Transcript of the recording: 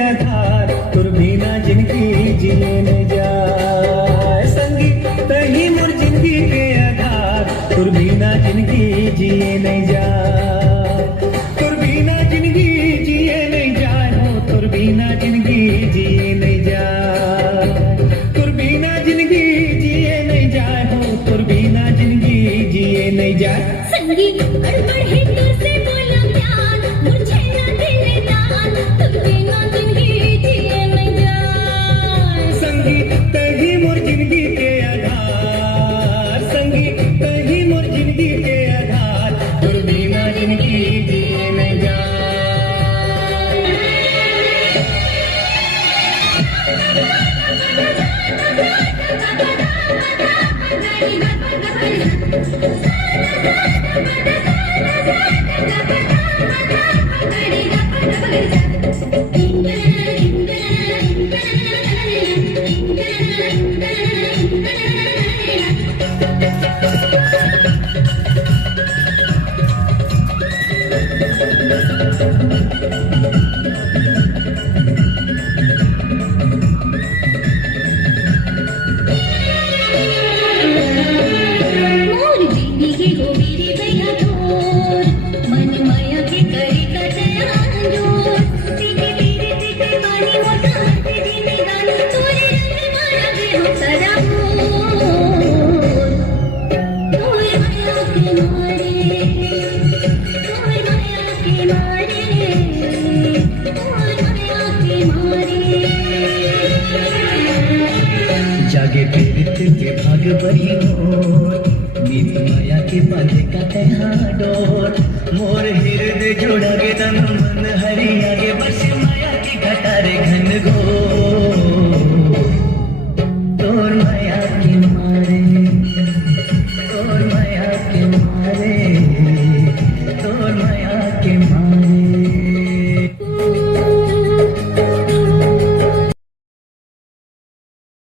आधार तुर बिना जिंदगी जिए न जाए। संगी तही मोर जिंदगी के आधार तुर बिना जिंदगी जिए न जाए। तुर बिना जिंदगी जिए नहीं जाए हो, तुर बिना जिंदगी जिए नहीं जाए। तुर बिना जिंदगी जिए नहीं जाए हो, तुर बिना जिंदगी जिए नहीं जाए। संगी गड़बड़ है तुझसे बोला प्यार, मुझे ना दिले जान, तुर बिना जिंदगी जिए नहीं जाए। संगी तही मोर जिंदगी के आधार, संगी तही मोर जिंदगी के आधार तुर बिना जिंदगी जिए नहीं जाए। जागे पीड़ित के भाग बही मोर, मीत माया के बांधे का तहा डोर। मोर हृदय जोड़ा गे तन मन हरि आगे बस माया की घटारे घन घोर।